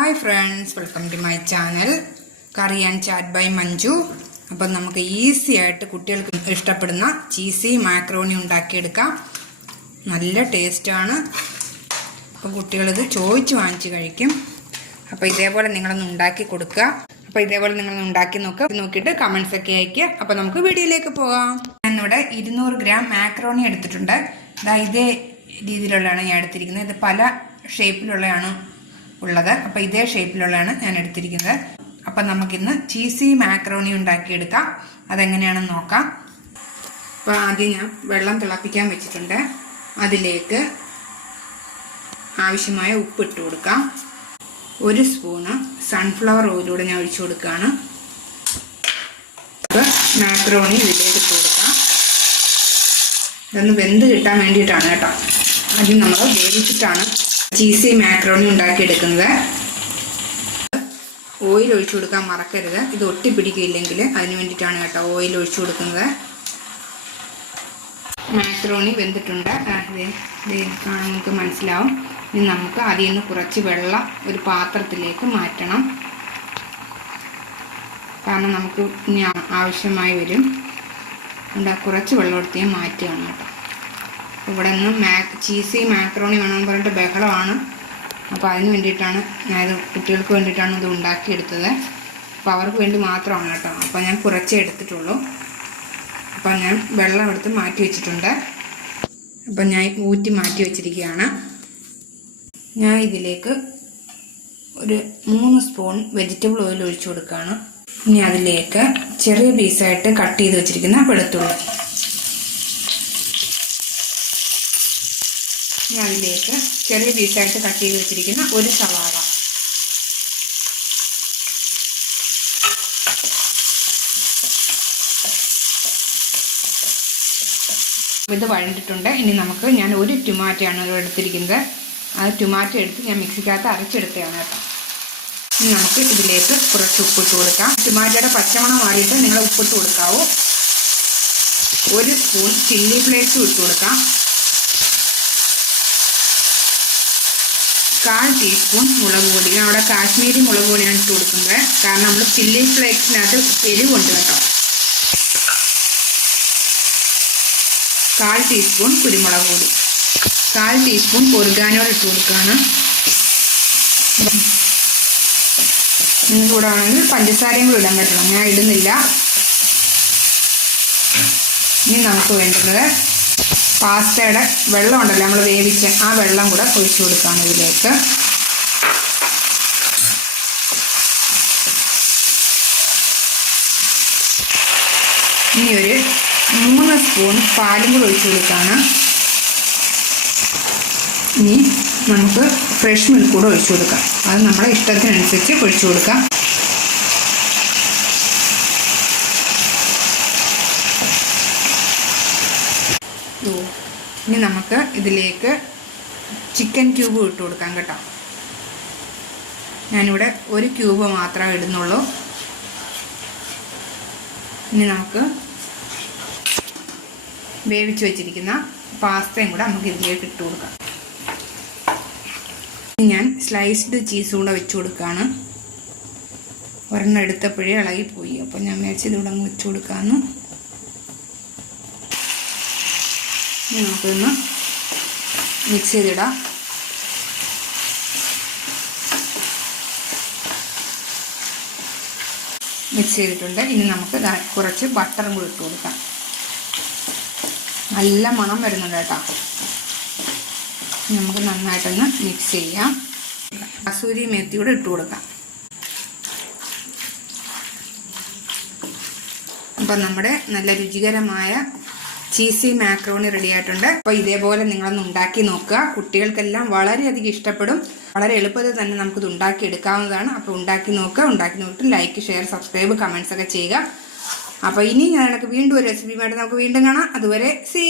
Hi friends welcome to my channel curry and chat by Manju appam നമുക്ക് easy ആയിട്ട് കുട്ടികൾക്ക് ഇഷ്ടപ്പെടുന്ന cheesy macaroni ഉണ്ടാക്കിയെടുക്കാം. നല്ല ടേസ്റ്റാണ് അപ്പം കുട്ടികളിത് ചോദിച്ച് വാങ്ങിച്ച് കഴിക്കും. അപ്പോൾ ഇതേപോലെ നിങ്ങളൊന്ന് ഉണ്ടാക്കി കൊടുക്കുക. അപ്പോൾ ഇതേപോലെ നിങ്ങളൊന്ന് ഉണ്ടാക്കി നോക്കുക നോക്കിയിട്ട് കമൻസ് ഒക്കെ അയക്കുക അപ്പോൾ നമുക്ക് വീഡിയോയിലേക്ക് പോകാം. ഞാനിവിടെ ഇരുന്നൂറ് ഗ്രാം മാക്രോണി എടുത്തിട്ടുണ്ട്. ഇതാ ഇതേ രീതിയിലുള്ളതാണ് ഞാൻ എടുത്തിരിക്കുന്നത്. ഇത് പല ഷേപ്പിലുള്ളതാണ് ഉള്ളത്. അപ്പോൾ ഇതേ ഷേപ്പിലുള്ളതാണ് ഞാൻ എടുത്തിരിക്കുന്നത്. അപ്പം നമുക്കിന്ന് ചീസി മാക്രോണി ഉണ്ടാക്കിയെടുക്കാം. അതെങ്ങനെയാണെന്ന് നോക്കാം. അപ്പോൾ ആദ്യം ഞാൻ വെള്ളം തിളപ്പിക്കാൻ വെച്ചിട്ടുണ്ട്. അതിലേക്ക് ആവശ്യമായ ഉപ്പ് ഇട്ട് കൊടുക്കാം. ഒരു സ്പൂണ് സൺഫ്ലവർ ഓയിലൂടെ ഞാൻ ഒഴിച്ചു കൊടുക്കുകയാണ്. മാക്രോണി ഇതിലേക്ക് ഇട്ട് കൊടുക്കാം. ഇതൊന്ന് വെന്ത് കിട്ടാൻ വേണ്ടിയിട്ടാണ് കേട്ടോ. ആദ്യം നമ്മൾ വേവിച്ചിട്ടാണ് ചീസി മാക്രോണി ഉണ്ടാക്കിയെടുക്കുന്നത്. ഓയിൽ ഒഴിച്ചു കൊടുക്കാൻ മറക്കരുത്. ഇത് ഒട്ടി പിടിക്കില്ലെങ്കിൽ അതിന് വേണ്ടിയിട്ടാണ് കേട്ടോ ഓയിൽ ഒഴിച്ചു കൊടുക്കുന്നത്. മാക്രോണി വെന്തിട്ടുണ്ട്. നിങ്ങൾക്ക് മനസ്സിലാവും. ഇനി നമുക്ക് അതിൽ നിന്ന് കുറച്ച് വെള്ളം ഒരു പാത്രത്തിലേക്ക് മാറ്റണം. കാരണം നമുക്ക് ഇനി ആവശ്യമായി വരും. അതുകൊണ്ട് കുറച്ച് വെള്ളം എടുത്ത് ഞാൻ മാറ്റുകയാണ് കേട്ടോ. ഇവിടെ നിന്ന് മാ ചീസി മാക്രോണി വേണമെന്ന് പറഞ്ഞിട്ട് ബഹളമാണ്. അപ്പോൾ അതിന് വേണ്ടിയിട്ടാണ് ഞാനത് കുട്ടികൾക്ക് വേണ്ടിയിട്ടാണ് ഇത് ഉണ്ടാക്കിയെടുത്തത്. അപ്പോൾ അവർക്ക് വേണ്ടി മാത്രമാണ് കേട്ടോ. അപ്പോൾ ഞാൻ കുറച്ചേ എടുത്തിട്ടുള്ളൂ. അപ്പോൾ ഞാൻ വെള്ളം എടുത്ത് മാറ്റി വെച്ചിട്ടുണ്ട്. അപ്പം ഞാൻ ഊറ്റി മാറ്റി വെച്ചിരിക്കുകയാണ്. ഞാൻ ഇതിലേക്ക് ഒരു മൂന്ന് സ്പൂൺ വെജിറ്റബിൾ ഓയിൽ ഒഴിച്ചു കൊടുക്കുകയാണ്. ഇനി അതിലേക്ക് ചെറിയ പീസായിട്ട് കട്ട് ചെയ്ത് വെച്ചിരിക്കുന്ന വെളുത്തുള്ളി. ഇനി അതിലേക്ക് ചെറിയ പീസായിട്ട് കട്ട് ചെയ്ത് വെച്ചിരിക്കുന്ന ഒരു സവാള. ഇത് വഴണ്ടിട്ടുണ്ട്. ഇനി നമുക്ക് ഞാൻ ഒരു ടൊമാറ്റോയാണ് എടുത്തിരിക്കുന്നത്. ആ ടൊമാറ്റോ എടുത്ത് ഞാൻ മിക്സിക്കകത്ത് അരച്ചെടുത്തതാണ് കേട്ടോ. ഇനി നമുക്ക് ഇതിലേക്ക് കുറച്ച് ഉപ്പിട്ട് കൊടുക്കാം. ടൊമാറ്റോയുടെ പച്ചമണം മാറിയിട്ട് നിങ്ങൾ ഉപ്പിട്ട് കൊടുക്കാവൂ. ഒരു സ്പൂൺ ചില്ലി ഫ്ലേക്സും ഇട്ട് കൊടുക്കാം. കാൽ ടീസ്പൂൺ മുളക് പൊടി. അവിടെ കാശ്മീരി മുളക് പൊടിയാണ് ഇട്ട് കൊടുക്കുന്നത്. കാരണം നമ്മൾ ചില്ലി ഫ്ലേക്സിനകത്ത് എരിവുണ്ട് കേട്ടോ കാൽ ടീസ്പൂൺ കുരുമുളക് പൊടി. കാൽ ടീസ്പൂൺ ഒറിഗാനോൾ ഇട്ട് കൊടുക്കുകയാണ്. നിങ്ങൾക്ക് കൂടാണെങ്കിൽ പഞ്ചസാരയും കൂടി ഇടാൻ പറ്റണം. ഞാൻ ഇടുന്നില്ല. ഇനി നമുക്ക് വേണ്ടുന്നത് പാസ്തയുടെ വെള്ളം ഉണ്ടല്ലോ നമ്മൾ വേവിച്ച് ആ വെള്ളം കൂടെ ഒഴിച്ചു കൊടുക്കുകയാണ് ഇതിലേക്ക്. ഇനി ഒരു മൂന്ന് സ്പൂൺ പാലും കൂടെ ഒഴിച്ചു കൊടുക്കുകയാണ് ഇനി നമുക്ക് ഫ്രഷ് മിൽക്ക് കൂടെ ഒഴിച്ചു കൊടുക്കാം. അത് നമ്മുടെ ഇഷ്ടത്തിനനുസരിച്ച് ഒഴിച്ചു കൊടുക്കാം. ഇനി നമുക്ക് ഇതിലേക്ക് ചിക്കൻ ക്യൂബ് ഇട്ട് കൊടുക്കാം കേട്ടോ. ഞാനിവിടെ ഒരു ക്യൂബ് മാത്രമേ ഇടുന്നുള്ളൂ. ഇനി നമുക്ക് വേവിച്ച് വെച്ചിരിക്കുന്ന പാസ്തയും കൂടെ നമുക്ക് ഇതിലേക്ക് ഇട്ട് കൊടുക്കാം. ഇനി ഞാൻ സ്ലൈസ്ഡ് ചീസ് കൂടെ വെച്ച് കൊടുക്കുകയാണ് ഒരെണ്ണം എടുത്തപ്പോഴേ ഇളകിപ്പോയി. അപ്പോൾ ഞാൻ മേടിച്ചത് ഇവിടെ അങ്ങ് വെച്ച് കൊടുക്കാമെന്ന് ഇനി നമുക്കൊന്ന് മിക്സ് ചെയ്തിടാം. മിക്സ് ചെയ്തിട്ടുണ്ട്. ഇനി നമുക്ക് കുറച്ച് ബട്ടറും കൂടി ഇട്ട് കൊടുക്കാം. നല്ല മണം വരുന്നുണ്ട് കേട്ടോ. നമുക്ക് നന്നായിട്ടൊന്ന് മിക്സ് ചെയ്യാം. കസൂരി മേത്തി കൂടെ ഇട്ട് കൊടുക്കാം. അപ്പം നമ്മുടെ നല്ല രുചികരമായ ചീസി മാക്രോണി റെഡി ആയിട്ടുണ്ട്. അപ്പോൾ ഇതേപോലെ നിങ്ങളൊന്ന് ഉണ്ടാക്കി നോക്കുക. കുട്ടികൾക്കെല്ലാം വളരെയധികം ഇഷ്ടപ്പെടും. വളരെ എളുപ്പത്തിൽ തന്നെ നമുക്കിത് ഉണ്ടാക്കി എടുക്കാവുന്നതാണ് അപ്പോൾ ഉണ്ടാക്കി നോക്കുക. ഉണ്ടാക്കി നോക്കിയിട്ട് ലൈക്ക് ഷെയർ സബ്സ്ക്രൈബ് കമൻസ് ഒക്കെ ചെയ്യുക. അപ്പോൾ ഇനി ഞാൻ വീണ്ടും ഒരു റെസിപ്പിയുമായിട്ട് നമുക്ക് വീണ്ടും കാണാം. അതുവരെ സി